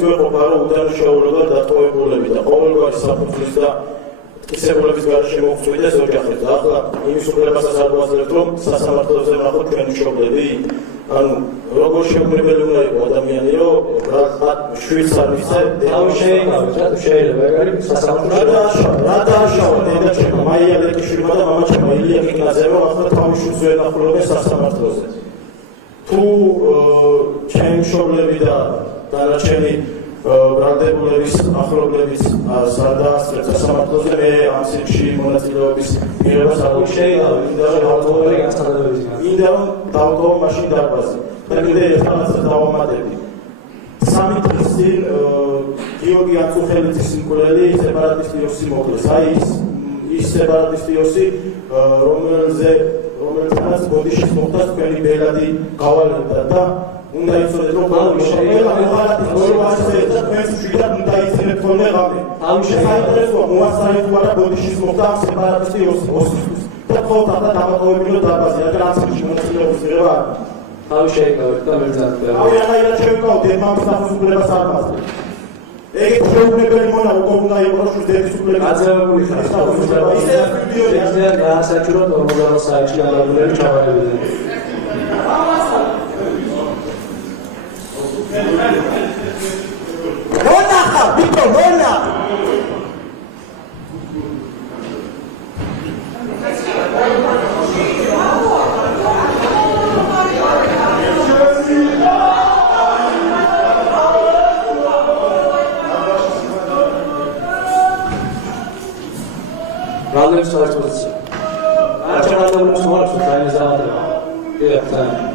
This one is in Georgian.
გვეყოფა, რომ უდანაშაულებლად დატოვებულები და ყოველგვარი საფუძვლის და მტკიცებულების გარეშე მოხვწვიდეს ოჯახებს. ახლა იმის უფლებასაც არ გვაძლევთ, რომ სასამართლოზე ვნახოთ ჩვენი მშობლები. ანუ როგორ შეუძლებელი უნდა იყოს ადამიანი, რომ რაღაც შვიდს არ მისცე. შეიძლება ეგარი სასამართლოში რა დააშავა დედაჩემმა, მაია ლეკიშვილმა და მამაჩემმა ილია კიკნაძემ, ახლა თავის შვილს ვენახულობენ სასამართლოზე. თუ ჩემი მშობლები და დანარჩენი ბრალდებულების ახლობლების სადაასწრეთ სასამართლოზე, მე ამ სივრცეში მონაწილეობის მიღებას არ მინდა რომ დავტოვო მაშინ დარბაზი. და კიდე ერთმანეთს დავამატებდი. 3 დღის წინ გიორგი აწუხელიძის მკვლელი სეპარატისტი მოკლეს. აი ის სეპარატისტი რომელთანაც ბოდიშის მოხდა თქვენი ბელადი გავალებდა და უნდა იცოდეთ, რომ თქვენს შვიდად უნდა იცინეთ ხოლმე ღამე. საინტერესოა მოასწრეთ თუ არა ბოდიშის მოხდა ამ სეპარატისტი ოსისთვის. და მხოლოდ ახლა დამატოვებინო დარბაზი, რადგან ამ სივრცეში მონაწილეობის მიღება არ აქვს. თავი შეიკავეთ და მერძანთ. აირად შევკავთ, მამის საფუძვლებას არ მაძლევთ. ეგეთ შეუძლებელი მონა უკვე უნდა იყოს რომ დედის უფლება აძლევებული ხარ. ისე გაასაჭირო ნორმალურ საერთო განავითარებელი ჩავარებიდნენ. მონახა, ბიტო, მონა. Random starts with random starts with time is out there. Yeah, time.